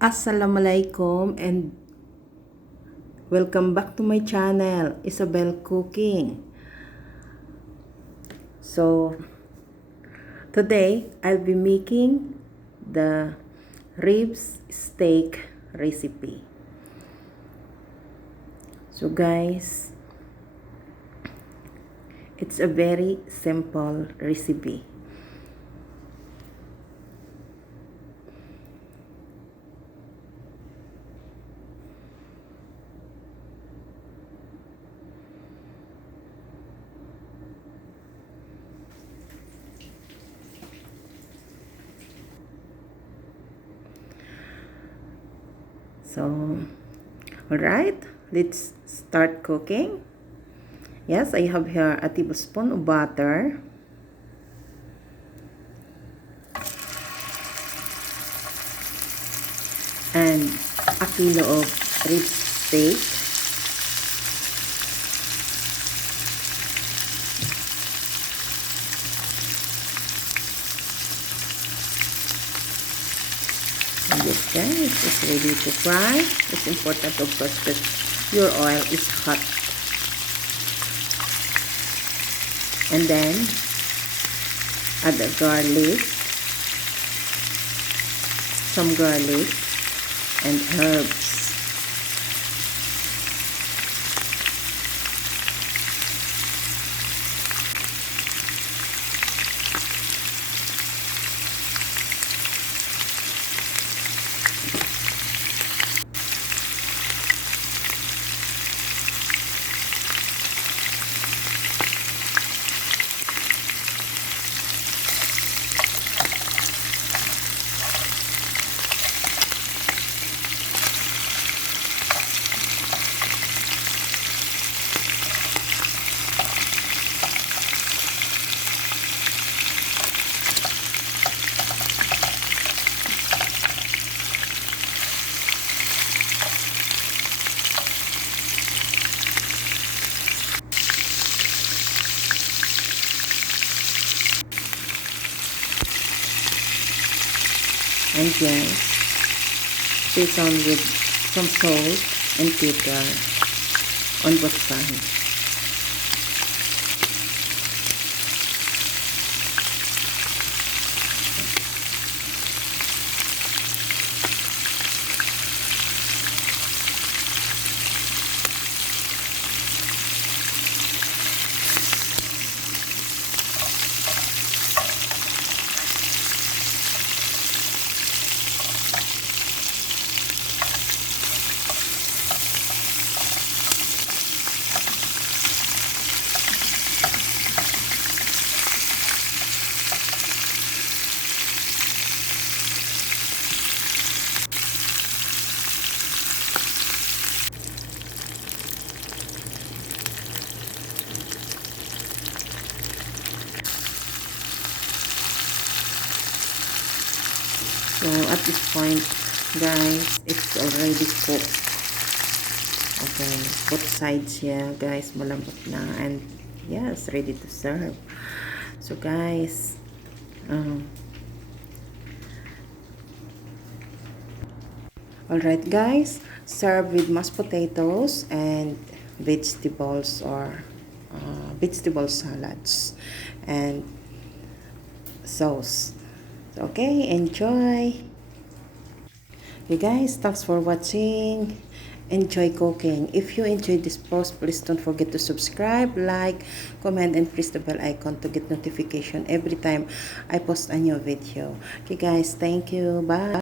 Assalamualaikum and welcome back to my channel, Isabel Cooking. So, today I'll be making the ribs steak recipe. So guys, it's a very simple recipe. So, alright, let's start cooking. Yes, I have here a tablespoon of butter. And a kilo of rib steak. And this guys is ready to fry. It's important of course that your oil is hot. And then add the garlic, some garlic and herbs. And yes, season with some salt and pepper on both sides. So at this point guys, it's already cooked. Okay, both sides here guys, malambot na and yes, ready to serve. So guys, alright guys, serve with mashed potatoes and vegetables or vegetable salads and sauce. Okay, enjoy. Okay guys, thanks for watching. Enjoy cooking. If you enjoyed this post, please don't forget to subscribe, like, comment, and press the bell icon to get notification every time I post a new video. Okay guys, thank you. Bye.